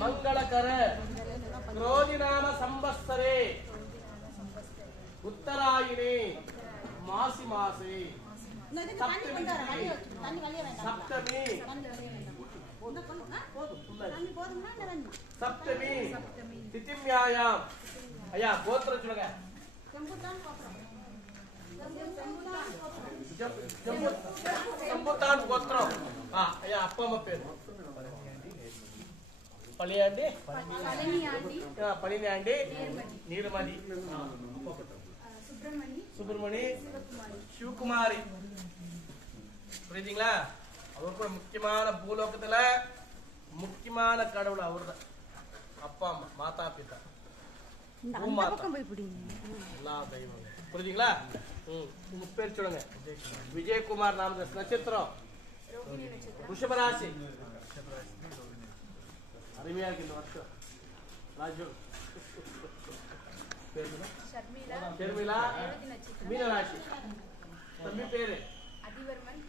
मंगलकर क्रोधिनाम संवत्सरे उत्तरायणे मासी मासे सप्तमी सप्तमी तिथिम्यायां अय्या गोत्र चुनगा जंबुतान गोत्र अय्या अप्पम्म पेरु पळियांडी पळियांडी नीलमणि सुब्रमणि शिवकुमारी புரியுதுங்களா அவருக்கு முக்கியமான பூலோகத்துல முக்கியமான கடவுள் அவர்தான் அப்பா அம்மா மாதா பிதா எல்லா தெய்வம் புரியுதுங்களா உங்க பேர் சொல்லுங்க விஜயகுமார் நாம நட்சத்திரம் ரிஷப ராசி அருமையா இருக்கு இந்த வருஷம் ராஜு ஷர்மிளா மீன ராசி தம்பி பேரு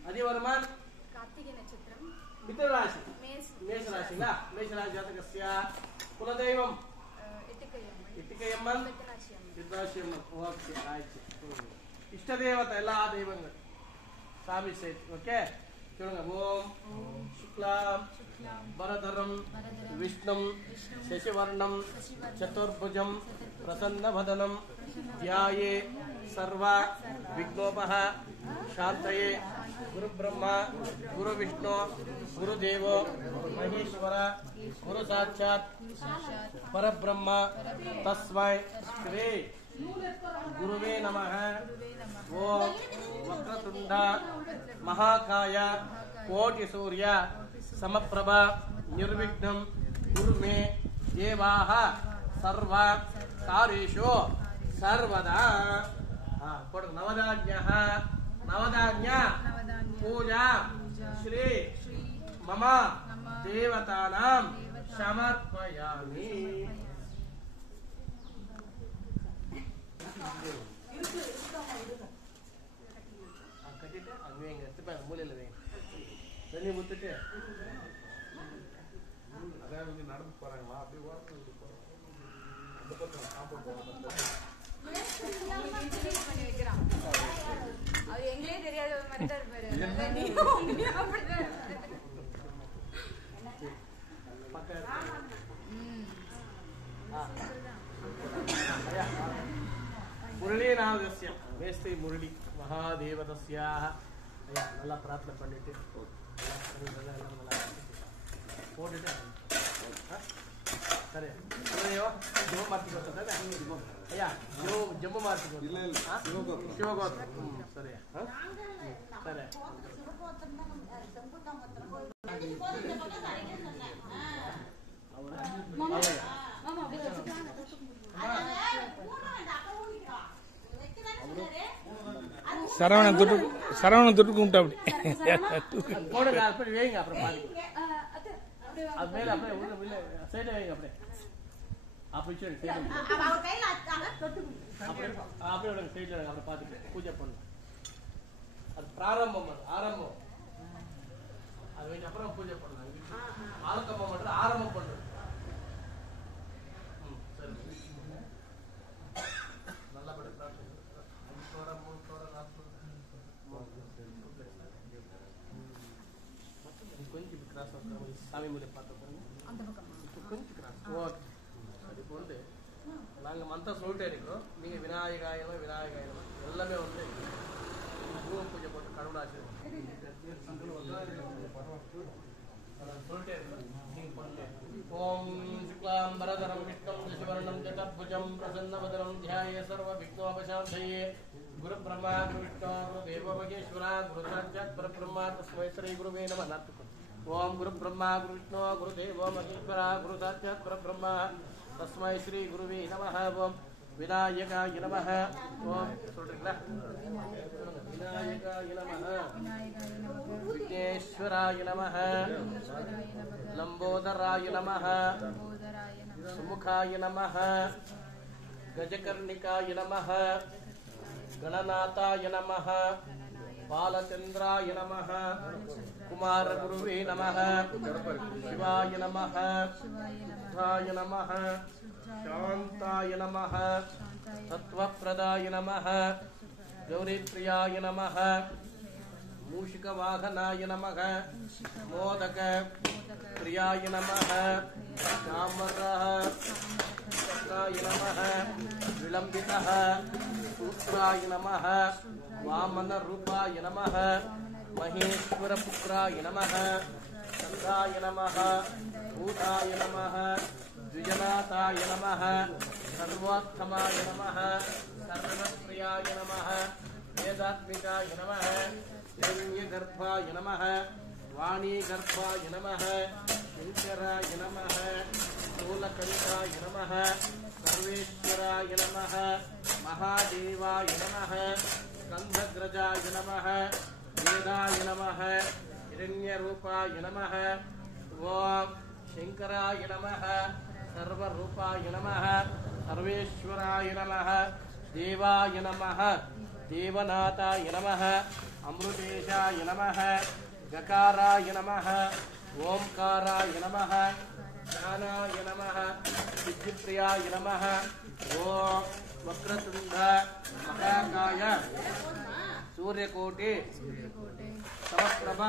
अधिवर्मन कार्तिके नक्षत्रम मिथुन राशि मेष राशिला मेष राशि जातकस्य कुलदैवम इट्टिकयम्मन सिद्धराशियम्मन ओके आयचे इष्ट देवता ಎಲ್ಲ ದೈವಗಳು ಸ್ವಾಮಿ ಸೇತ್ ಓಕೆ ಕೇಳೋಣ ಓಂ ಶುಕ್ಲಾಂ ವರದರಂ ವಿಷ್ಣುಂ ಶಶಿವರ್ಣಂ ಚತುರ್ಭುಜಂ ಪ್ರಸನ್ನವದನಂ ಧ್ಯಾಯೇ सर्व विघ्नोपः शांतये गुरु ब्रह्मा गुरु विष्णु गुरुदेव महेश्वर गुरु साक्षात् परब्रह्म तस्मै श्री गुरुवे नमः। ओम वक्रतुंड महाकाय कोटि सूर्य समप्रभा निर्विघ्नं कुरु मे देवाः सर्व कार्येषु सर्वदा नवदान्य पूजा श्री मम देवतानां समर्पयामि। मुरली नामस्य मेस्त्री मुरली महादेवतस्याः नल्ला प्रार्थना पण्डिते पोडिटे सरे अयो जो मार्ति ಗೊತ್ತದ ಅಯ್ಯ जो ಜಂಬು ಮಾರ್ತಿ ಗೊತ್ತ ಇಲ್ಲ ಇಲ್ಲ ಶಿವಗೋತ್ರ ಸರಿ ಸರಿ சரவண துட்டு கும்பிட்டா அப்படி போடுங்க அப்படி வைங்க அப்புறம் பாருங்க அது மேல அப்படியே உள்ள சைடுல வைங்க அப்படியே அப்படி சரி அவ கையில தொட்டு அப்படியே விடுங்க சைடுல வைங்க அப்புறம் பாத்துட்டு பூஜை பண்ணலாம் அது பிராரம்பம் ஆரம்பம் அது வைங்க அப்புறம் பூஜை பண்ணலாம் ஆரம்பம் பண்றது ஆரம்பம் பண்றது சரி நல்லபடி பிரார்த்தனை கொஞ்சம் கிராஸ் சாமி மூலை பார்த்து கொஞ்சம் கிராஸ் ஓகே அதுக்கு வந்து நாங்கள் மந்திரம் சொல்லிட்டே இருக்கிறோம் நீங்கள் விநாயகாயனம் விநாயகாயனம் எல்லாமே வந்து பூமி பூஜை போட்டு கடவுளாச்சு சொல்லிட்டே இருக்கிறோம் நீங்கள் பண்ணிட்டே ஓம் சுக்லாம் வரதரம் விஷ்ணம் சசிவர்ணம் ஜடபுஜம் பிரசன்னவதனம் ध्याये सर्व विघ्नोपशान्तये गुरु ब्रह्मा गुरु विष्णु गुरु देव महेश्वर गुरु साक्षात् परब्रह्म तस्मै श्री गुरुवे नमः। ओम गुरु ब्रह्मा गुरु विष्णु गुरु देव महेश्वर गुरु साक्षात् परब्रह्म तस्मै श्री गुरुवे नमः। ओम विनायकाय नमः। ओम विनायकाय नमः विघ्नेश्वराय नमः लंबोदराय नमः सुमुखाय नमः गजकर्णिकाय नमः गणनाथाय नमः बालचंद्राय नमः कुमार गुरुवे नमः शिवाय नमः शुद्धाय नमः शांताय नमः तत्वप्रदाय नमः गौरीप्रियाय नमः मूषिकवाहनाय नमः मोदक प्रियाय नमः चामराय नमः विलंबितः सूत्राय नमः वामनरूपाय नमः महेश्वरपुत्राय नमः चंद्राय नमः भूताय नमः द्विजनाथाय नमः सर्वोत्तमाय नमः सर्वप्रियाय नमः वेदात्मिकाय नमः हिरण्यगर्भाय नमः वाणीगर्भाय नमः शंकराय नमः स्थूलकंठाय नमः सर्वेश्वराय नमः महादेवाय नमः स्कंधग्रजाय नमः वेदाय नमः हिरण्यरूपाय नमः ओम शंकराय नमः सर्वरूपाय नमः सर्वेश्वराय नमः देवाय नमः देवनाथाय नमः अमृतेशाय नमः गकाराय नमः ओंकाराय नमः ज्ञानाय नमः सिद्धिप्रियाय नमः ओम वक्रतुंड महाकाय सूर्यकोटि समप्रभ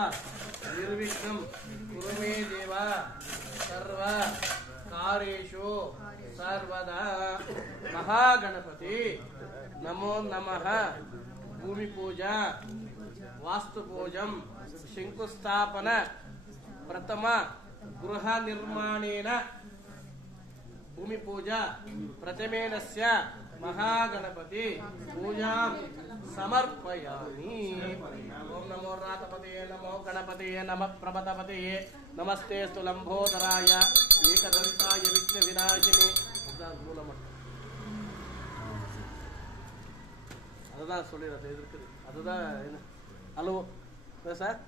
निर्विघ्नं कुरु मे देव सर्व कार्येषु सर्वदा महागणपति नमो नमः भूमि पूजा वास्तु पूजम शंकुस्थापन प्रथम गृह निर्माणेन भूमि पूजा प्रथमेनस्य महागणपति पूजा समर्पयामि। ओम नमो रातपतये नमो गणपतये नमः प्रभतपतये नमस्तेस्तु लंबोदराय एकदंताय विघ्न विनाशिने அதுதான் சொல்லிடுறது இருக்குது அதுதான் ஹலோ சார்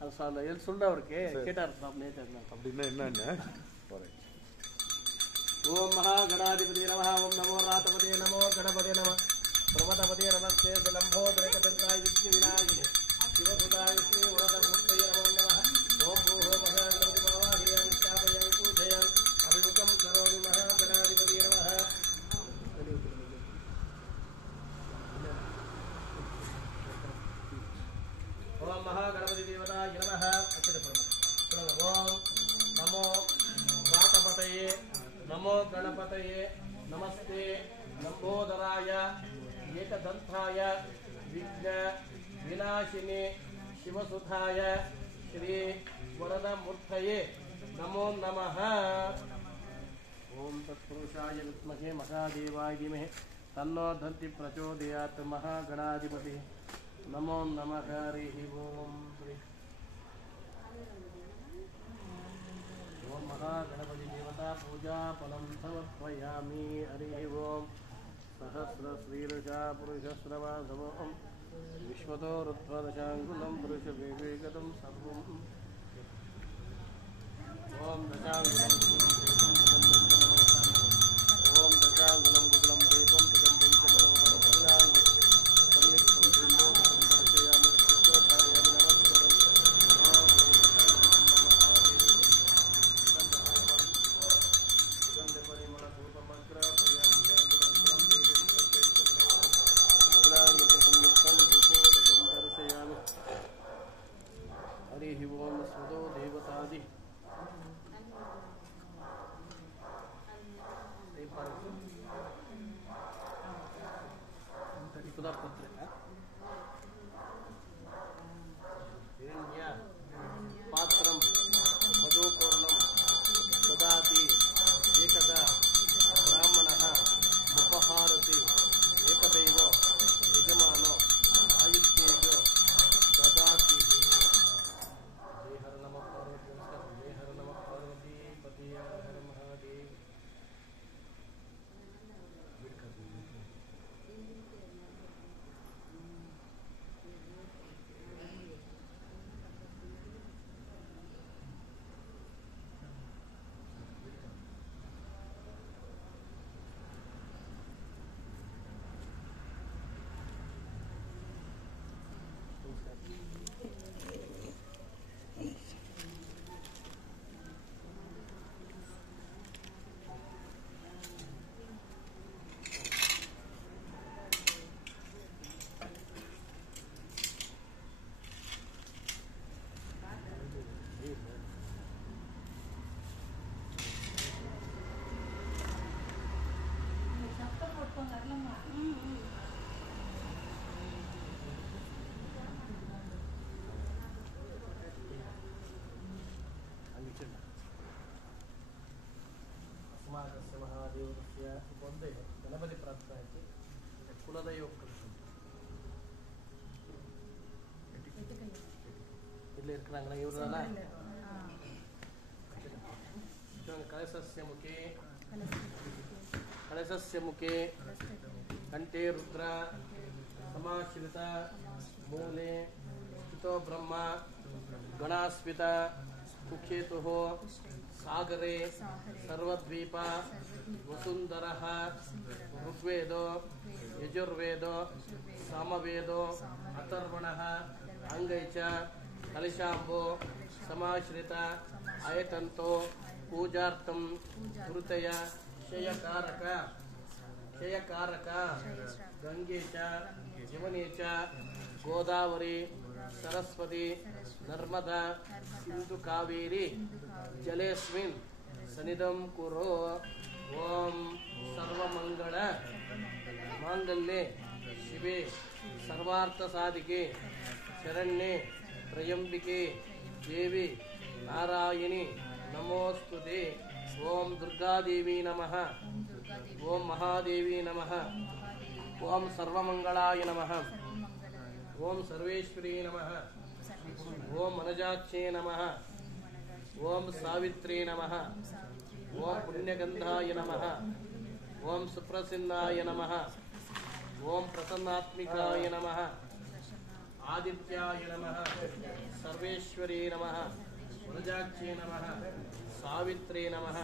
அது சொல்ல அவருக்கு கேட்டார் அப்படின்னா என்னன்னு ओम महागणाधिपति नमः ओम नमो रातपते नमो गणपते नमः प्रमथपते नमस्ते लंबोदरकदंताय विघ्न विनाशिने शिवसुताय श्री वरदमूर्तये नमो नमः ओम भूः महागणपति महावाहयामि स्थापयामि पूजयामि अभिमुखं करोमि महागणाधिपति नमः ओम महागणपति देवताय नमः ओम नमो रातपतये नमो गणपतये नमस्ते लंबोदराय एकदंताय विघ्न विनाशिने शिवसुधाय श्री वरदमूर्तये नमो नमः ओम तत्पुरुषाय विद्महे महादेवाय धीमहि तन्नो दन्ति प्रचोदयात् महागणाधिपति नमो नमः हरिः ओम श्री ओम महागणपति देवता पूजा फलं समर्पयामि हरिः ओम सहस्र श्रीरुषा पुरुषस्रवासवं विश्वतो रुद्रदशाङ्गुलं पुरुषवेगगतं सर्वम् ओम दशाङ्गुलं ओम दशाङ्गुलं गुगलं देवं पात्रं मधुपूर्णं ददाति एकदा ब्राह्मणः उपहारति एकदैव यजमानो आयुष्येजो ददाति जय हर नमः पार्वती जय हर नमः पार्वती पति हर महादेव ತಸ್ಯ ಮಹಾದೇವಸ್ಯ ಒಂದೇ ಗಣಪತಿ ಪ್ರಾರ್ಥನೆ ಆಯ್ತು ಕುಲದೈವ ಇಲ್ಲಿ ಇರ್ಕಂಗಳ ಇವ್ರಲ್ಲ ಕಳಸಸ್ಯ ಮುಖೇ ಕಂಠೆ ರುದ್ರ ಸಮಾಶ್ರಿತ ಮೂಲೆ ಸ್ಥಿತೋ ಬ್ರಹ್ಮ ಗಣಾಸ್ವಿತ ಕುಕ್ಷೇತುಃ ಸಾಗರೆ ಸರ್ವದ್ವೀಪ ವಸುಂಧರಃ ಋಗ್ವೇದೋ ಯಜುರ್ವೇದೋ ಸಾಮವೇದೋ ಅಥರ್ವಣಃ ಅಂಗೈಚ ಕಲಶಾಂಬೋ ಸಮಾಶ್ರಿತ ಆಯತಂತೋ ಪೂಜಾರ್ಥಂ ಕೃತಯ ಕ್ಷಯಕಾರಕ ಗಂಗೆ ಚ ಯಮುನೆ ಚ ಗೋದಾವರಿ ಸರಸ್ವತಿ ನರ್ಮದಾ ಸಿಂಧು ಕಾವೇರಿ ಜಲೇಸ್ಮಿನ್ ಸನ್ನಿಧಂ ಕುರು. ಓಂ ಸರ್ವಮಂಗಳ ಮಾಂಗಲ್ಯೆ ಶಿವೆ ಸರ್ವಾರ್ಥ ಸಾಧಿಕೆ ಶರಣ್ಯೆ ತ್ರಯಂಬಿಕೆ ದೇವಿ ನಾರಾಯಣಿ ನಮೋಸ್ತುತೆ. ಓಂ ದುರ್ಗಾದೇವಿ ನಮಃ. ಓಂ ಮಹಾದೇವಿ ನಮಃ. ಓಂ ಸರ್ವಮಂಗಳಾಯ ನಮಃ. ಓಂ ಸರ್ವೇಶ್ವರಿ ನಮಃ. ಓಂ ಮನಜಾಕ್ಷೇ ನಮಃ. ಓಂ ಸಾವಿತ್ರಿ ನಮಃ. ಓಂ ಪುಣ್ಯಗಂಧಾಯ ನಮಃ. ಓಂ ಸುಪ್ರಸನ್ನಾಯ ನಮಃ. ಓಂ ಪ್ರಸನ್ನಾತ್ಮಿಕಾಯ ನಮಃ. ಆದಿತ್ಯಾಯ ನಮಃ. ಸರ್ವೇಶ್ವರಿ ನಮಃ. ವನಜಾಕ್ಷೇ ನಮಃ. ಸಾವಿತ್ರೇ ನಮಃ.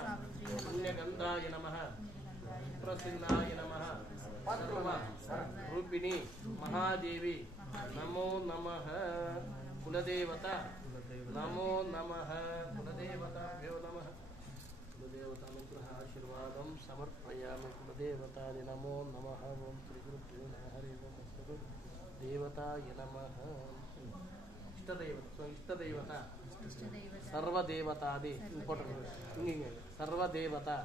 ಪುಣ್ಯಗಂಧಾಯ ನಮಃ. ಪ್ರಸನ್ನಾಯ ನಮಃ. ಸರ್ವ ರೂಪಿಣಿ ಮಹಾದೇವಿ ನಮೋ ನಮಃ. ಕುಲದೇವತಾ ನಮೋ ನಮಃ. ಕುಲದೇವತಾಭ್ಯೋ ನಮಃ. ಕುಲದೇವತಾನುಗ್ರಹ ಆಶೀರ್ವಾದಂ ಸಮರ್ಪಯಾಮಿ. ಕುಲದೇವತಾಯ ನಮೋ ನಮಃ. ಓಂ ಶ್ರೀ ಗುರುಭ್ಯೋ ನಮಃ. ಹರಿ ಓಂ ಅಸ್ತು ದೇವತಾಯ ನಮಃ. ಇಷ್ಟದೈವತ ಸರ್ವದೇವತಾದಿ ಇಂಪಾರ್ಟೆಂಟ್ ಹಿಂಗೆ ಸರ್ವದೇವತಾ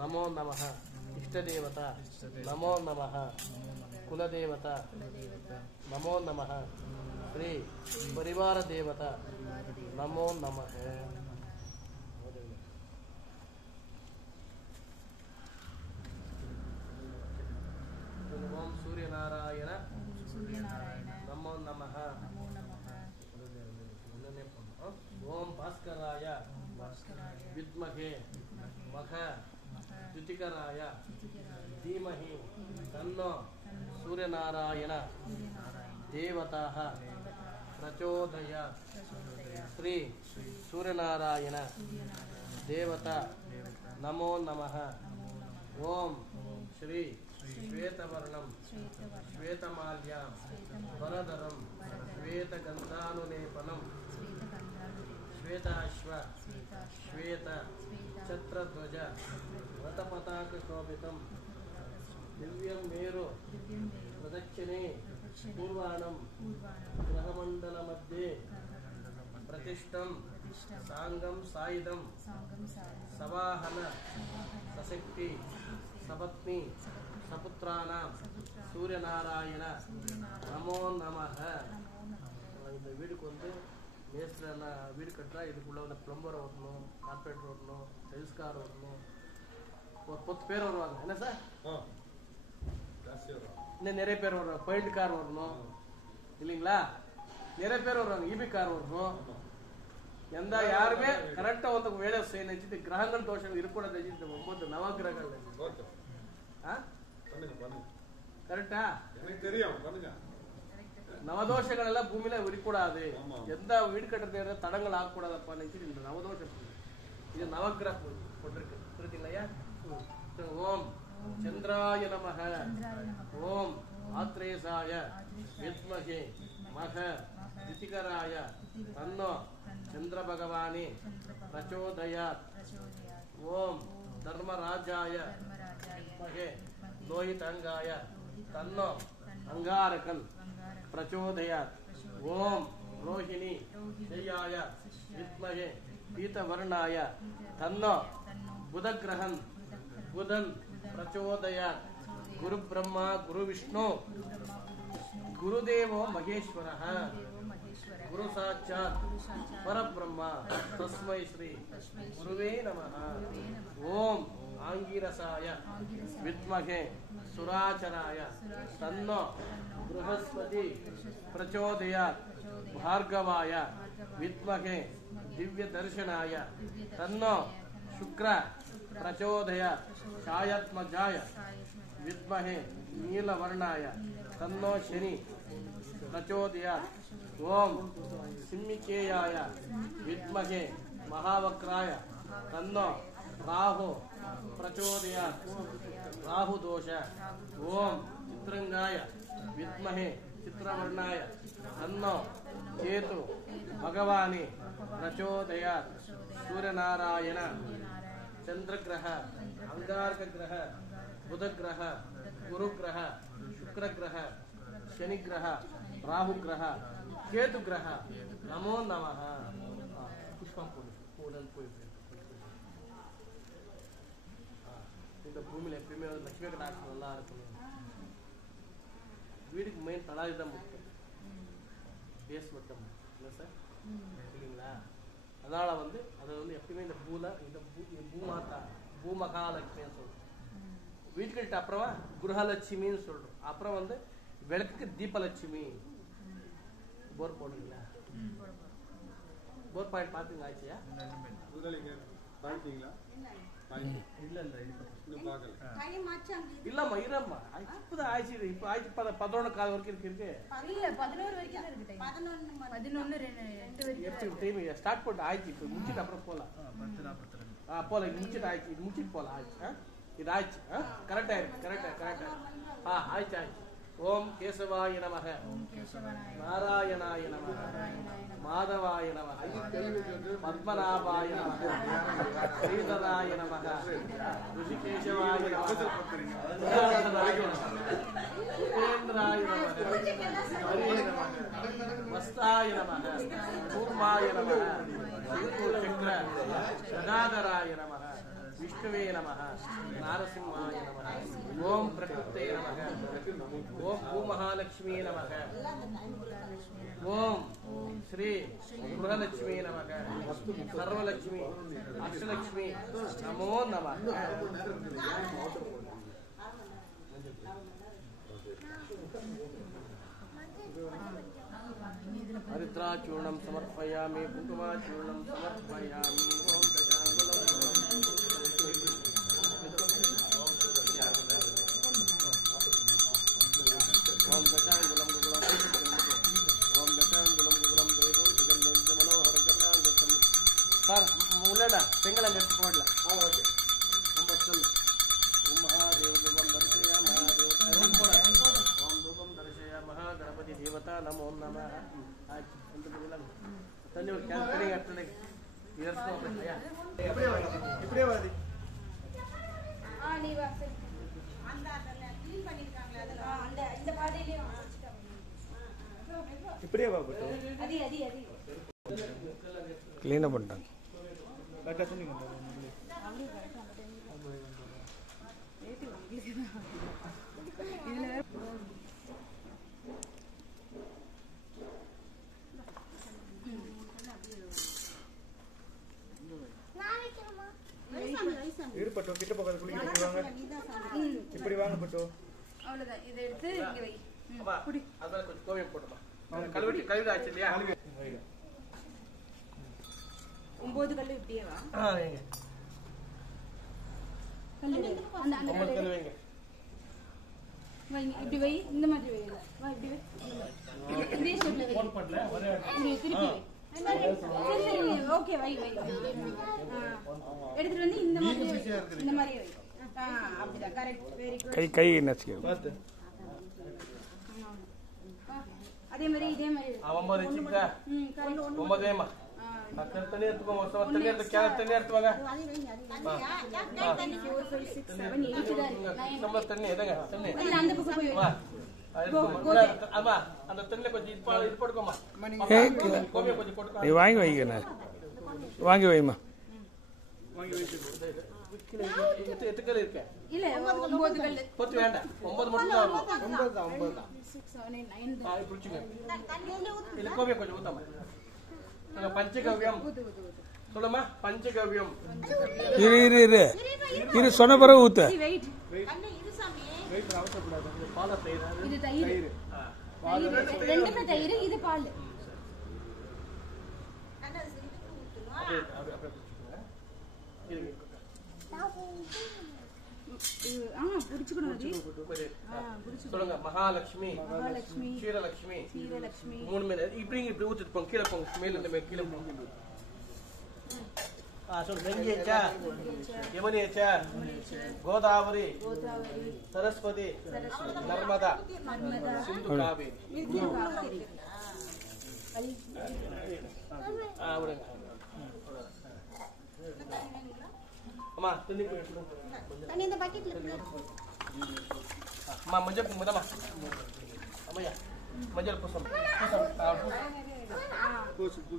ನಮೋ ನಮಃ. ಇಷ್ಟದೇವತಾ ನಮೋ ನಮಃ. ಕುಲದೇವತಾ ನಮೋ ನಮಃ. ಶ್ರೀ ಪರಿವಾರ ದೇವತಾ ನಮೋ ನಮಃ. ಓಂ ಸೂರ್ಯನಾರಾಯಣ ನಮೋ ನಮಃ. ಓಂ ಭಾಸ್ಕರಾಯ ವಿದ್ಮಹೆ ಮಖ ದ್ಯುತಿಕರಾಯ ಧೀಮಹಿ ತನ್ನೋ ಸೂರ್ಯನಾರಾಯಣ ದೇವತಾಃ ಪ್ರಚೋದಯಾತ್. ಶ್ರೀ ಸೂರ್ಯನಾರಾಯಣ ದೇವತಾ ನಮೋ ನಮಃ. ಓಂ ಶ್ರೀ ಶ್ವೇತವರ್ಣಂ ಶ್ವೇತಮಾಲ್ಯಾಂ ವರದರಂ ಶ್ವೇತಗಂಧಾನುಲೇಪನಂ ಶ್ವೇತಾಶ್ವ ಶ್ವೇತ ಛತ್ರಧ್ವಜ ರಥಪತಾಕಶೋಭಿತಂ ದಿವ್ಯಂ ಮೇರು ಪ್ರದಕ್ಷಿಣೆ ಪೂರ್ವಾಣಂ ಗ್ರಹಮಂಡಲ ಮಧ್ಯೆ ಪ್ರತಿಷ್ಠಂ ಸಾಂಗಂ ಸಾಯಿಧಂ ಸವಾಹನ ಸಶಕ್ತಿ ಸಪತ್ನಿ ಸಪುತ್ರಾನಾಂ ಸೂರ್ಯನಾರಾಯಣ நமோ நமஹ. இந்த வீடுக்கு வந்து மேஸ்திரெல்லாம் வீடு கட்டுறா, இதுக்குள்ள வந்து பிளம்பர் வரணும், கார்பரேட்டர் வரணும், சேல்ஸ்கார் வரணும், ஒரு 10 பேர் வருவாங்க. என்ன சார்? இன்னும் நிறைய பேர் வருவாங்க. பெயிண்ட் கார் வரணும் இல்லைங்களா? நிறைய பேர் வருவாங்க. இபி கார் வரணும். ಎಂದ ಯಾರುಮೇ ಕರೆಕ್ಟ್ ಒಂದು ವೇಳೆ ಸೇನೆ ಗ್ರಹಗಳ ದೋಷಗಳು ಇರ್ಕೊಡೋದು 9 ನವಗ್ರಹಗಳು கரெக்டா? நவதோஷங்களெல்லாம் பூமியில விடக்கூடாது. எந்த வீடு கட்டுறது தடங்கள் ஆகக்கூடாதப்பா நினைச்சு இந்த நவதோஷம் இது நவகிரக போட்டிருக்கு. புரியுதுங்களையா? ஓம் சந்திராய நமஹ. ஓம் ஆத்ரேசாய வித்மஹே மக திதிகராய தன்னோ சந்திர பகவானே பிரச்சோதயாத். ஓம் தர்மராஜாய வித்மஹே லோಹಿತಾಂಗಾಯ ತನ್ನೋ ಅಂಗಾರಕನ್ ಪ್ರಚೋದಯಾತ್. ಓಂ ರೋಹಿಣಿ ಶಯ್ಯಾಯ ವಿದ್ಮಹೆ ಪೀತವರ್ಣಾಯ ತನ್ನೋ ಬುಧಗ್ರಹನ್ ಬುಧನ್ ಪ್ರಚೋದಯಾತ್. ಗುರು ಬ್ರಹ್ಮ ಗುರು ವಿಷ್ಣು ಗುರುದೇವೋ ಮಹೇಶ್ವರಃ गुरु साक्षात् परब्रह्म तस्मै श्री गुरुवे नमः। ओम आंगिरसाय विद्महे सुराचराय तन्नो बृहस्पति प्रचोदयात्। भार्गवाय विद्महे दिव्य दर्शनाय तन्नो शुक्र प्रचोदयात्। छायात्मजाय विद्महे नीलवर्णाय तन्नो शनि प्रचोदयात्। ओम सिम्मिकेयाय विद्महे महावक्राय तन्नो राहु प्रचोदयात्। राहु दोष। ओम चित्रंगाय विद्महे चित्रवर्णाय तन्नो केतु भगवाने प्रचोदयात्। सूर्यनारायण चंद्रग्रह अंगारकग्रह बुधग्रह गुरुग्रह शुक्रग्रह शनिग्रह राहुग्रह केतुग्रह नमो नमः। पुष्पम पूर्ण இந்த பூமியில எப்பயுமே லட்சுமி கடாட்சம் நல்லா இருக்கணும். வீடுக்கு மெயின் தலாதி தான் முக்கியம், பேஸ் மட்டும் இல்லை சார் இல்லைங்களா? அதனால அதை எப்பயுமே இந்த பூமாதா பூமகாலட்சுமின்னு சொல்றோம். வீட்டுக்கிட்ட அப்புறமா குருஹலட்சுமின்னு சொல்றோம். அப்புறம் விளக்குக்கு தீபலட்சுமி. போர் போடுங்களா? போர் பாயிண்ட் பாத்துங்க ஆச்சியா? இல்லம்மா இரும்மா, இப்பதான் ஆயிடுச்சு. இப்ப ஆயிடுச்சு 11 கால் வரைக்கும் இருக்கு. இல்ல 11 வரைக்கும் இருக்கு. 11 டைம் ஸ்டார்ட் பண்ண ஆயிடுச்சு. இப்ப முடிச்சிட்டு அப்புறம் போலாம். போல முடிச்சிட்டு ஆயிடுச்சு. இது முடிச்சிட்டு போலாம். ஆயிடுச்சு இது ஆயிடுச்சு. கரெக்டா இருக்கு. கரெக்டா ஆயிடுச்சு ஆயிடுச்சு. ओम केशवाय नमः। नारायणाय नमः। माधवाय नमः। पद्मनाभाय नमः। श्रीधराय नमः। ऋषिकेशवाय नमः। उपेन्द्राय नमः। हरे नमः। वस्ताय नमः। कूर्माय नमः। चक्र गदाधराय नमः। विष्णुवे नमः। नारसिंहाय नमः। ओम प्रकृते नमः। ओम भूमहालक्ष्मी नमः। ओम श्री गृहलक्ष्मी नमः। सर्वलक्ष्मी अष्टलक्ष्मी नमो नमः। हरिद्राचूर्णं समर्पयामि। कुङ्कुमाचूर्णं समर्पयामि। ओम சார் உள்ளடா செங்கலம் எடுத்து போடல. ரொம்ப சொல்லு. ஓம் மகாதேவ தூபம் தரிசயா மகாதேவ. ஓம் தூபம் தரிசயா மகா கணபதி தேவதா நமோ நமः. தண்ணி ஒரு கேன் கட்டணை இதற்கு ஐயா இப்படியே வாதி. நீ வா சரி. அந்த க்ளீன் பண்ணிருக்காங்களே அதெல்லாம் அந்த இந்த பாதையிலே இப்படியே வா பட்டு அதி க்ளீனா பண்ணிட்டாங்க. கரெக்டா சொன்னீங்க. இருப்பட்டோ கிட்ட பக்கத்துல குளிக்க வாங்க. இப்படி வாங்க பட்டோ. அவ்வளவுதான். இத எடுத்து இங்க வை. புடி. அதல கொஞ்சம் கோவியம் போடுமா. கழுவி ஆச்சு இல்லையா? 9 கல்லு இப்படியே வா. வைங்க. கல்லு அந்த கல்லு வைங்க. வைங்க இப்படி வை. இந்த மாதிரி வை. வா இப்படி வை. இதே ஸ்டெப்ல வை. போன் பண்ணல ஒரே இப்படி திருப்பி வை. சரி ஓகே வை. எடுத்துட்டு வந்து இந்த மாதிரி வை. அப்படிதான் கரெக்ட். Very good. கை நச்சுக்க பாத்து. அதே மாதிரி இதே மாதிரி 9 இன்ச்சுடா. கரெக்ட். 9 ஏமா. தண்ணி எடுத்துக்கோ. தண்ணி எடுத்து கேன் தண்ணி எடுத்து வாங்க. 4 5 6 7 8 தான். நம்ம தண்ணி எதங்க தண்ணி. இல்ல அந்த பக்கம் போய் வா. ஆமா அந்த தண்ணில கொஞ்சம் இது போடுக்கோமா. கோவியம் கொஞ்சம் போடுக்கோ. நீ வாங்கி வைக்கண்ணே. வாங்கி வைமா. வாங்கி வைச்சு. எத்தனை கல் இருக்கு? இல்ல 9 கல். 10 வேண்டாம். 9 மட்டும் தான் இருக்கும். 9 6 7 8 9 ஆ புடிச்சுங்க. இல்ல கோவிய கொஞ்சம் ஊத்தாம. அங்க பஞ்சகவ்யம். சொல்லுமா பஞ்சகவ்யம். இரு சொன்ன பிறகு ஊத்து. வெயிட். வெயிட் அவசரப்படாது. பால் தயிர். இது தயிர். ரெண்டுமே தயிர், இது பால். புடிச்சுக்கணும் அது. சொல்லுங்க மகாலட்சுமி மகாலட்சுமி, க்ஷீரலட்சுமி சீரலட்சுமி. 3 மேல இப்படி ஊத்திட்டு போங்க. கீழே போங்க. மேல இருந்து மேல கீழே போங்க. சொல்லு. கங்கேச்சா யமுனேச்சா கோதாவரி கோதாவரி, சரஸ்வதி சரஸ்வதி, நர்மதா நர்மதா, சிந்து காவேரி. காவேரி. விடுங்க. அம்மா தண்ணி போயிட்டு தண்ணி இந்த பக்கெட்ல இருக்கு. அம்மா மஞ்சள் குங்குமமா அம்மையா மஞ்சள் பூசம்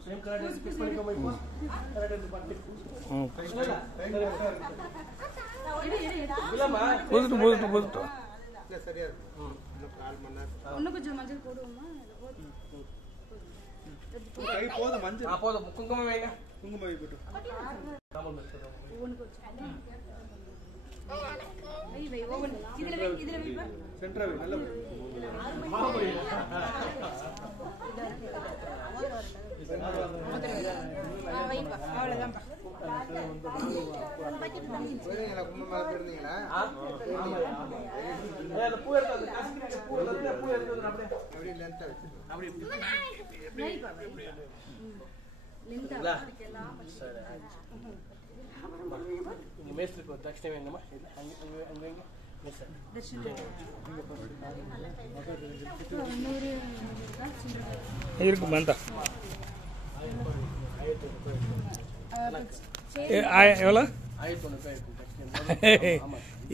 சேம் கரெக்ட் ஸ்பீஸ் பண்ணிக்கோ மை பூஸ் கரெக்ட் பண்ணி இல்லம்மா போதுட்டு இல்ல சரியா இருக்கு. இன்னும் 4 மணி நேரம். இன்னும் கொஞ்சம் மஞ்சள் போடுவோமா? கை போதும் மஞ்சள். போதும் குங்குமம் வைங்க. குங்குமம் வைக்கட்டும். நாமல் மெத்தட் ஒவ்வொன்றுக்கு வச்சு. வை ஓவன். இதுல வை பா. சென்டரா வை. நல்ல வைப்பா. அவ்வளவுதான் பா. போறீங்களா? குங்குமம் போடுறீங்களா? அந்த பூ எடுத்து அந்த காஸ்ட்லி பூ எடுத்து பூ எடுத்து அப்படியே லென்த்தா வச்சு. அப்படி வைப்பா. லிண்டா எல்லாம் சரி. நீங்க மேஸ்திரிக்கு ஒரு தட்சணை வேணுமா? இல்ல அங்க வைங்க. மேஸ்திரி தர்ஷன இருக்கு மந்தா. எவ்வளோ? 1001 ரூபாய் இருக்கும் தட்சணை.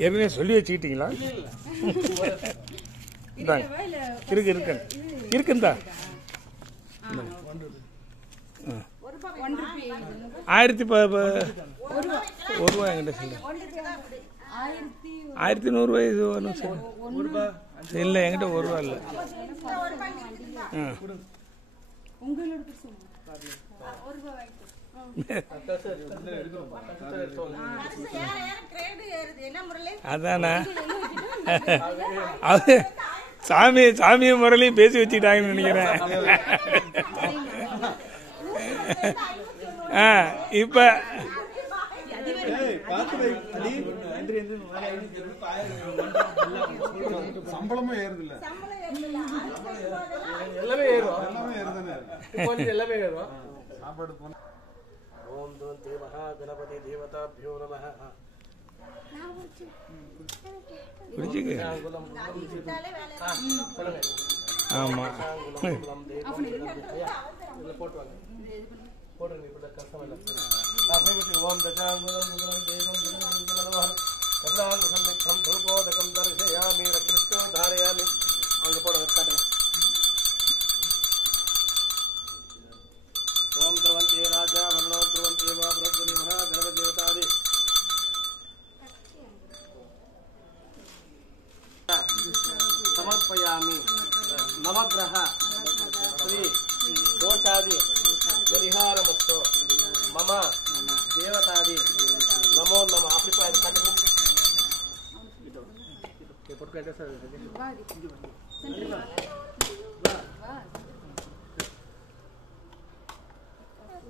ஏற்கனவே சொல்லி வச்சுக்கிட்டீங்களா? இருக்குந்தா 1 ரூபா என்கிட்ட சொல்லு. 1100 ரூபாய் இது ஒன்றும் சரி இல்லை, என்கிட்ட 1 ரூபா இல்லை. அதானா அது சாமியை முறையிலையும் பேசி வச்சுக்கிட்டாங்கன்னு நினைக்கிறேன். இப்ப சம்பளமும் ஏறுது இல்ல? எல்லாமே ஏறும். எல்லாமே ஏறும். சாப்பாடு போன ஓம் துவந்தே மகா கணபதி தேவதாபியோ நமஹ. பிடிச்சிக்க. சொல்லுங்க. ஆமா போட்டுவாங்க. போடுங்க. இப்ப கஷ்டம் இல்லை. ஓம் தசாங்குலம் குலம் தேவம் மனோகரம் கபிலான் சம்மிக்ரம் துருபோதகம் தரிசயாமி ரக்ருஷ்டோ தாரயாமி. அங்க போடுங்க. காட்டுங்க. ஓம் திரவந்தே ராஜா வர்ணோ திரவந்தே வா பிரபதி மகா கணபதி தேவதாதி समर्पयामि. नवग्रह श्री दोषादि परिहारमस्तु मम देवतादि नमो नमः. அப்படி போய் அது கட்டு இது ये फोटो कैसे सर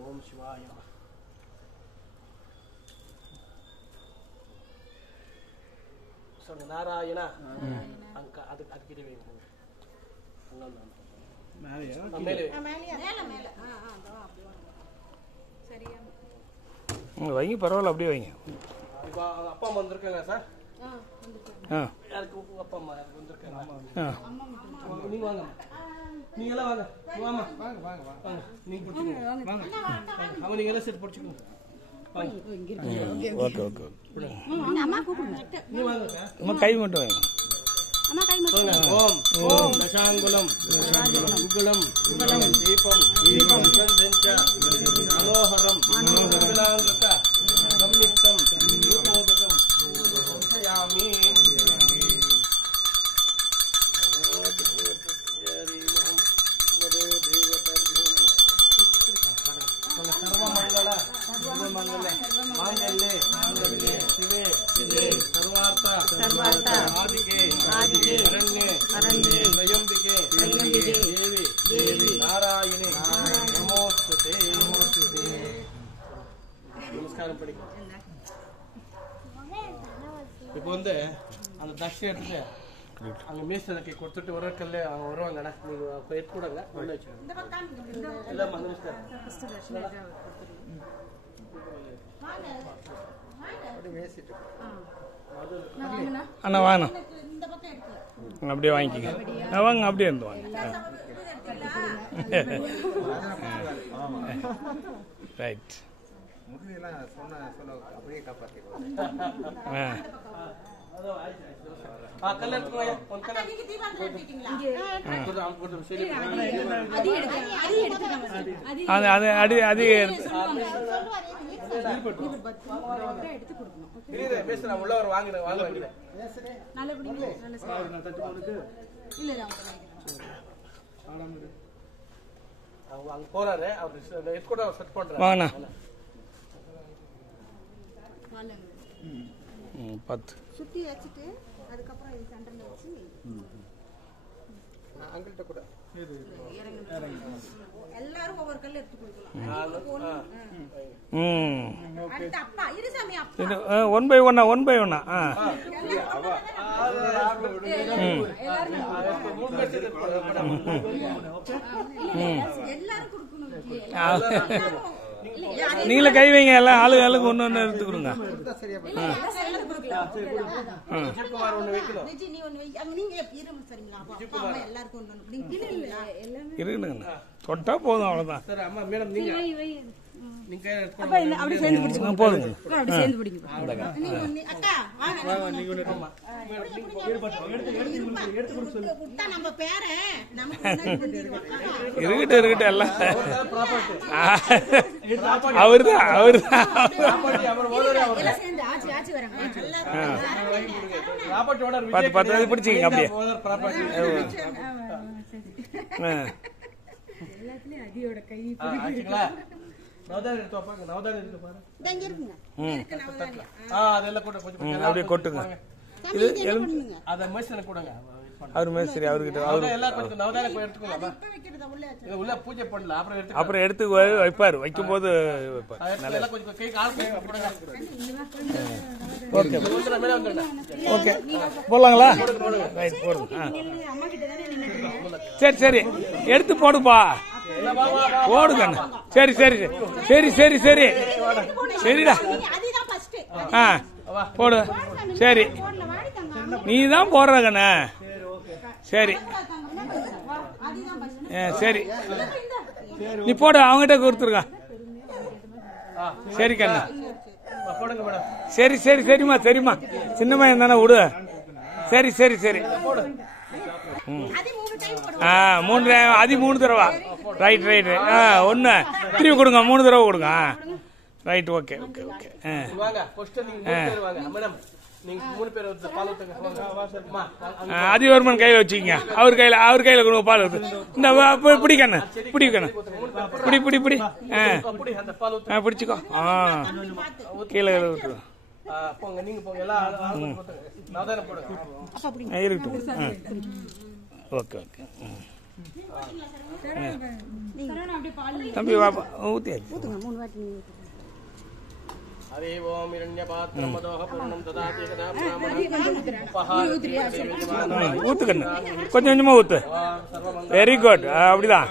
ओम शिवाय नमः. நாராயண அங்க அதுக்கு அதுக்கிட்ட வைங்க. வைங்க, பரவாயில்ல, அப்படியே வைங்க. இப்போ அப்பா அம்மா வந்திருக்காங்க சார். யாருக்கு அப்பா அம்மா யாருக்கு வந்திருக்காங்க? நீங்க வாங்க. நீங்க எல்லாம் வாங்க. வாமா வாங்க வாங்க வாங்க. நீங்க பிடிச்சிக்கோங்க. வாங்க அவங்க நீங்க எல்லாம் சேர்த்து பிடிச்சிக்கோங்க. Okay okay. அம்மா கூப்பிடுங்க. நீ வாங்க. அம்மா கை மட்டும் வைங்க. அம்மா கை மட்டும். ஓம் ஓம் தசாங்குலம் குகுலம் தீபம் தீபம் சந்தஞ்ச மனோஹரம் மனோஹரம் சம்யுக்தம் ரூபோதகம் सर्वमंगल मांगल्ये शिवे सर्वार्थ साधिके शरण्ये त्र्यंबके देवी नारायणे नमोस्तुते நமஸ்காரம் படி. இப்போ வந்து அந்த தட்சி எடுத்து அங்கே மேஸ்டருக்கு கொடுத்துட்டு வரக்கல்ல அவங்க வருவாங்கண்ணா. நீங்கள் எடுத்து கூடங்க ஒன்று வச்சு இல்லை மந்திரிஸ்டர் அண்ணா வாங்க அப்படியே வாங்கிக்கங்க. வாங்க அப்படியே இருந்து வாங்க. ரைட். உள்ளவர் வாங்க அங்க போறாரு. அவர் கூட செட் பண்றாரு. வாங்கண்ணா 10 சுத்தி வச்சிட்டு அதுக்கப்புறம் இது சென்டர்ல வச்சு அங்கிட்ட கூட எல்லாரும் ஒவ்வொரு கல்ல எடுத்து கொடுக்கலாம். அப்பா இரு சாமி அப்பா 1 by 1 1 by 1 எல்லாரும் கொடுக்கணும். நீங்களே கை வைங்க. எல்லாம் ஆளுக்கு ஒன்று ஒன்று எடுத்து கொடுங்க. இருக்குங்க தொட்டா போதும். அவ்வளோதான் போதுங்க. இருக்கட்டும் எல்லாம் அவருதான் பத்து பிடிச்சிங்க அப்படியே. அப்படியே கொட்டுங்க. அவரு மேஸ்திரி அவர்கிட்ட அப்புறம் எடுத்து வைப்பாரு. வைக்கும் போது ஓகே போடலாங்களா? ரைட் போடுங்க. சரி சரி எடுத்து போடுப்பா. போடுங்க. சரி சரி சரி சரி சரி சரிடா. போடு. சரி நீ தான் போடுற கண்ணா. சரி சரி நீ போடு. அவங்ககிட்ட கொடுத்துருங்க. சரி கண்ணா. சரி சரி சரிம்மா சரிம்மா. சின்னம்மா தானே விடு. சரி சரி சரி 3 அது 3 தடவை. ரைட் ரைட் 1 திருப்பி கொடுங்க. 3 தடவை கொடுங்க. Right okay okay okay. Adhivarman கையில வச்சுக்கங்க. அவர் கையில கொடுங்க பால் ஊத்து. இந்த பிடிக்கண்ண பிடிக்கண்ண பிடி பிடி பிடி பிடிச்சுக்கோ. கீழே ஊத்து இருக்கட்டும். ஓகே ஓகே தம்பி வாப்பா ஊத்தியாச்சு. हरे ओम हिरण्यपात्रं मदोह पूर्णं ददाति कदा ஊத்துக்கண்ணு கொஞ்சம் கொஞ்சமா ஊத்து. Very good. அப்படிதான்.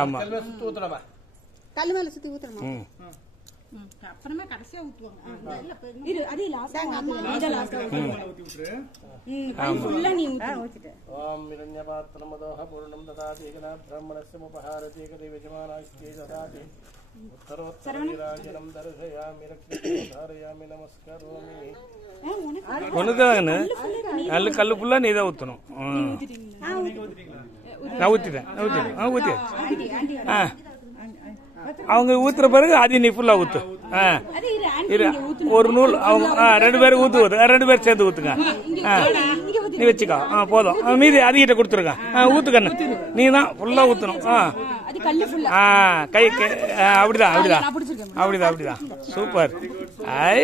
ஆமா கல்லு மேல சுத்தி ஊத்துறமா. அப்புறமா கடைசியா ஊத்துவாங்க. இது அதே லாஸ்ட் இத லாஸ்ட் ஊத்துறேன். ஃபுல்லா நீ ஊத்திட்ட. ஓம் இரண்யபாத்ரம் மதோஹ பூர்ணம் ததாதி ஏகனா பிரம்மணஸ்ய உபஹாரதி ஏகதே விஜமானாஸ்தே ததாதி உத்தரோத்தரராஜனம் தர்சயாமி ரக்ஷயாமி நமஸ்கரோமி. ஒண்ணுதாங்கண்ணு. கல்லு ஃபுல்லா நீ தான் ஊத்தணும். நான் ஊத்திட்டேன் ஊத்தியாச்சு. அவங்க ஊத்துற பிறகு அது நீ ஃபுல்லா ஊத்து. இரு ஒரு நூல் அவங்க 2 பேரும் ஊத்து 2 பேரும் சேர்ந்து ஊத்துங்க. நீ வச்சுக்கோ. போதும். மீதி அதிகிட்ட கொடுத்துருங்க. ஊத்துக்கண்ணு நீ தான் ஃபுல்லா ஊத்தணும். கை அப்படிதான் அப்படிதான் அப்படிதான் அப்படிதான். சூப்பர். ஐ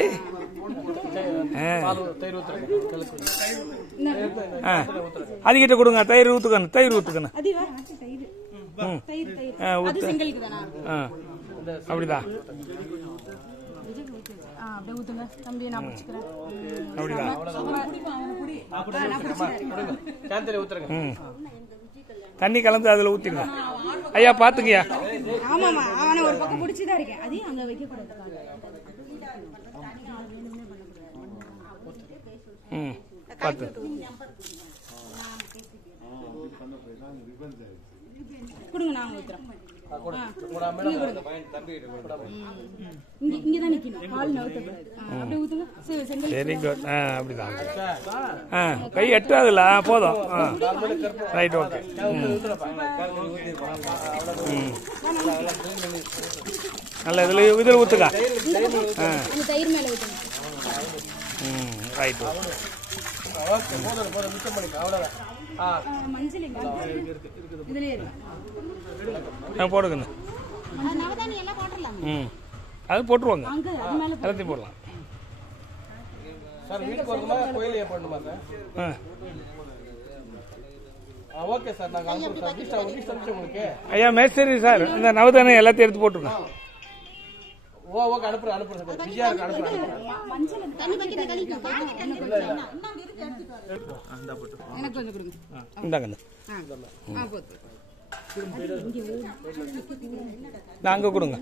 அதிகிட்ட கொடுங்க. தயிர் ஊத்துக்கணும். தயிர் ஊத்துக்கணும். அப்படிதான் தண்ணி கலந்து அதுல ஊத்திருங்க. ஐயா பாத்துங்கய்யா. ஆமாமா அவனை ஒரு பக்கம் பிடிச்சுதான் இருக்கேன். அதையும் அங்க வைக்க கூடாது. பாத்து கொடுங்க. நான் ஊத்துறேன். இங்கதான் நிக்கணும். கால் நவுத்தக்கூடாது. அப்படியே ஊத்துங்க. Very good. அப்படிதான். கை எட்டாதுல. போதும். ரைட். ஓகே. நல்ல இதுல ஊத்துக்கா. தயிர் மேல ஊத்துங்க. ரைட். மஞ்சள் போடுங்க. அது போட்டுருவாங்க. எல்லாத்தையும் போடலாம். சார் வீட்டுக்கு வரணுமா கோயிலே பண்ணணுமா சார்? Okay sir. நாங்க உங்களுக்கு ஐயா மேஸ்திரி சார் இந்த நவதானே எல்லாத்தையும் எடுத்து போட்டுருங்க. ஓகே அனுப்புறேன் சார். பிஸியா இருக்கு. அனுப்புறேன். எனக்கு கொஞ்சம் கொடுங்க. இந்தாங்க. அங்க கொடுங்க.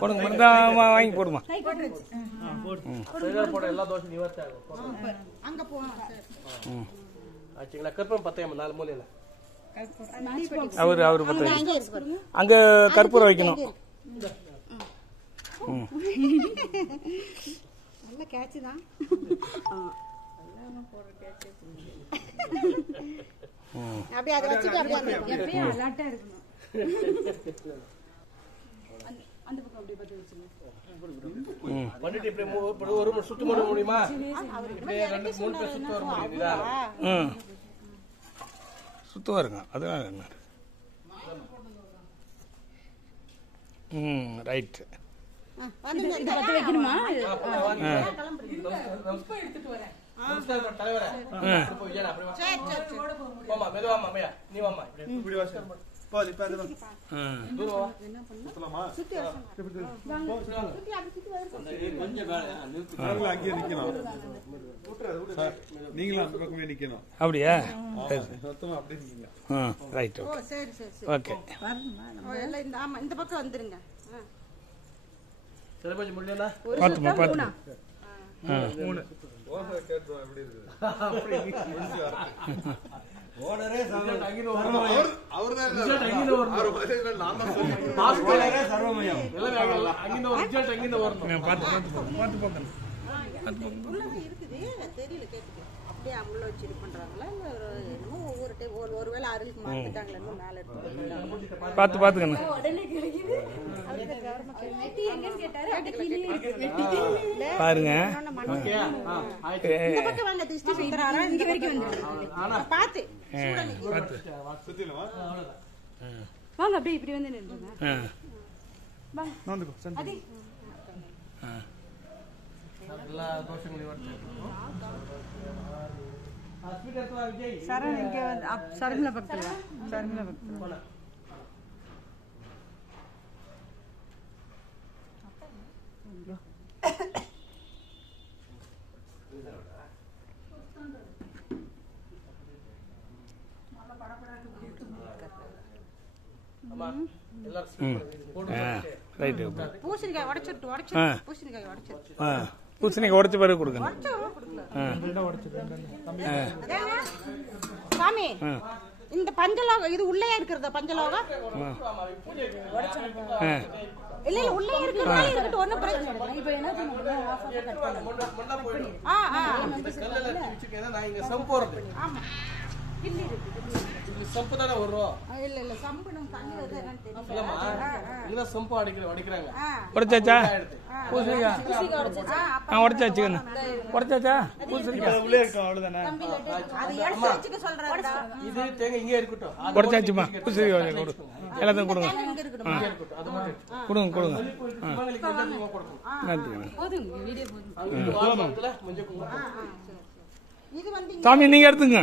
போடுங்க. வாங்கி போடுமா. எல்லா தோசையும் நிவர்த்தி ஆகும். கற்பூரம் 10 4 மூலையில அவரு 10 அங்க கற்பூரம் வைக்கணும். நல்ல கேட்ச் தான். அப்படியே அதை வச்சுட்டு அப்படியே அலர்ட்டா இருக்கணும். அந்த பக்கம் அப்படியே பத்தி வச்சுங்க. பண்ணிட்டு இப்படி ஒரு சுத்து போட முடியுமா? இப்படியே 2-3 பேர் சுத்து வர முடியுதா? சுத்து வருங்க. அதுதான் என்ன. ரைட். இது பத்தி வைக்கணுமா? தலைவரே போமா மெதுவாமா ஐயா. நீ வாமா. இப்படி வா சார். போடி பாரு. தூரம் வா. சுத்தலாமா? சுத்தி வாங்க. சுத்தி அப்படி கொஞ்சம் மேல நிறுத்து. அங்கே நிக்கணும். சார் நீங்களும் அந்த பக்கமே நிக்கணும். அப்படியே மொத்தமா அப்படியே நிக்கீங்க. ரைட். ஓ சரி சரி சரி. ஓகே. எல்லாம் இந்த ஆமா இந்த பக்கம் வந்துருங்க. சரி கொஞ்சம் முடியல. பாத்து. 3 ஓஹோ கேட்றோம் எப்படி இருக்கு? அப்படி ஓனரே சர்வமயம். அவர்தான் ரிசல்ட் வரும். நாம சொல்லி ஹாஸ்பிடலே சர்வமயம். எல்லாம் அங்கிந்த ஒரு ரிசல்ட் அங்கிந்த வரணும். பாத்து போங்க. உள்ள இருக்குது தெரியல கேக்குது. அப்படியே அமுள்ள வச்சு இது பண்றாங்களா இல்ல ஒவ்வொரு டைம் ஒருவேளை அருளுக்கு மாத்திட்டாங்களா மேல எடுத்து பாத்துக்கங்க. உடனே கிடைக்குது. வெட்டி எங்கன்னு கேட்டாரு. பாருங்க. இந்த பக்கம் வாங்க. திருஷ்டி சுந்தராரா இங்க வரைக்கும் வந்து பாத்து சுத்திலமா வாங்க. அப்படியே இப்படி வந்து நின்னுங்க. வாங்க நோந்துக்கோ. அடி எல்லா தோஷங்களையும் வர்த்து. ஹாஸ்பிடல் வா விஜய். சரண் இங்க வந்து சரண்ல பக்கத்துல. சரண்ல பக்கத்துல. அம்மா எல்லாரும் போடு. ரைட். பூசணிக்காய் உடைச்சிட்டு பூசணிக்காய் உடைச்சிட்டு பூசணிக்காய் உடைச்ச பிறகு கொடுங்க. சாமி இந்த பஞ்சலோகம் இது உள்ளே இருக்கிறதா பஞ்சலோகம்? இல்ல இல்ல உள்ளே இருக்கட்டும் ஒண்ணும் பிரச்சனை இல்லை. இப்போ என்ன பண்ணுவோம் ஆஃப் ஆஃப் கட் பண்ணலாம். மண்ணா போயிடும். இந்த கல்லுல வச்சுக்கேன் நான் இங்க சம்பு வருது. ஆமா கிள்ளி இருக்கு. இது சம்பு தானே வரும். இல்ல இல்ல சம்பு நம்ம தண்ணி வருது என்னன்னு தெரியல. இல்லம்மா இங்க சம்பு அடிக்கிறாங்க. உடைச்சாச்சா பூசணிக்கா குசிகா உடைச்சா உடைச்சாச்சு உடைச்சாச்சா பூசணிக்கா உள்ளே இருக்கும் அவ்வளவுதானே. அது எடுத்து வச்சுக்க சொல்றாருடா. இது தேங்க இங்கே இருக்கட்டும். உடைச்சாச்சுமா பூசணிக்கா கொடு எல்லாத்தையும் கொடுங்க இங்க இருக்கட்டும். அது மட்டும் கொடுங்க கொடுங்க மங்களுக்கு கொஞ்சம் கொடுக்கணும். நன்றி போதும் வீடியோ போதும். அங்க வாசத்துல மஞ்சள் குங்குமம். இது வந்து சாமி நீங்க எடுத்துங்க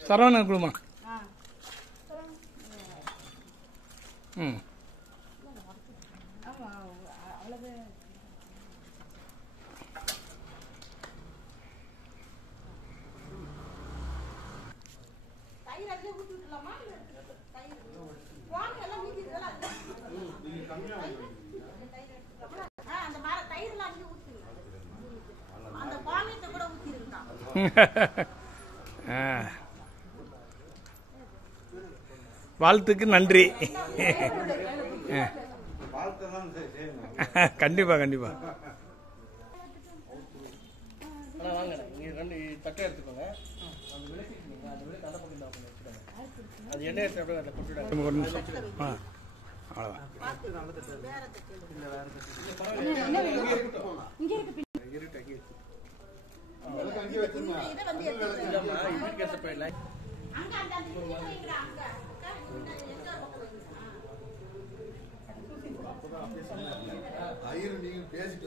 சரவணன் குடுமா ம் தயிர் அதுல ஊத்தி விடலாமா? தயிர் வாங்க எல்லாம் மீதி இதெல்லாம் அதுல. அந்த மாதிரி தயிர்லாம் அங்கே ஊத்துங்க. அந்த பானியத்தை கூட ஊத்திருங்க. வாழ்த்துக்கு நன்றி. கண்டிப்பா கண்டிப்பா. வாங்க நீங்க 2 தட்டை எடுத்துக்கோங்க. அந்த விளக்கிங்க அந்த விளக்கு அந்த பக்கம் தான் வச்சுக்கோங்க. அது எண்ணெய் எடுத்து அப்படியே அதில் கொட்டிடுங்க. ஒரு நிமிஷம் அவ்வளோதான். இங்க இருக்கு இதை வந்து எடுத்துக்கோங்க. இது கேச போயிடல. அங்க அந்த இது வைங்கடா அங்க. நீங்க பேசிட்டு